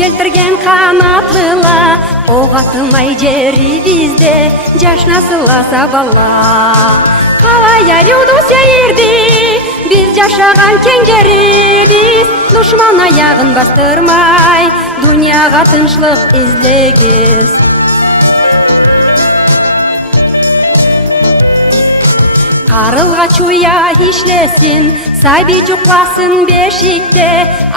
келтірген қанатыла, оғатылмай жері бізде, жашнасыласа бала. Қалай аюду сейірді, біз жашаған кең жеріміз, дұшман аяғын бастырмай, дүнияға тынышлық іздегіз. Арылға чуя ишлесін, саби жұқласын бешікте,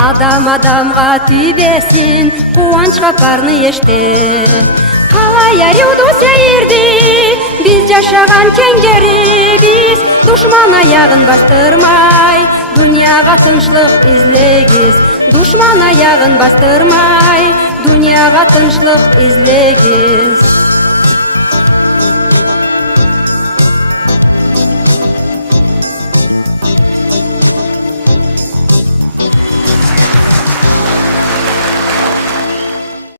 адам адамға түйбесін, қуанышқа парны еште.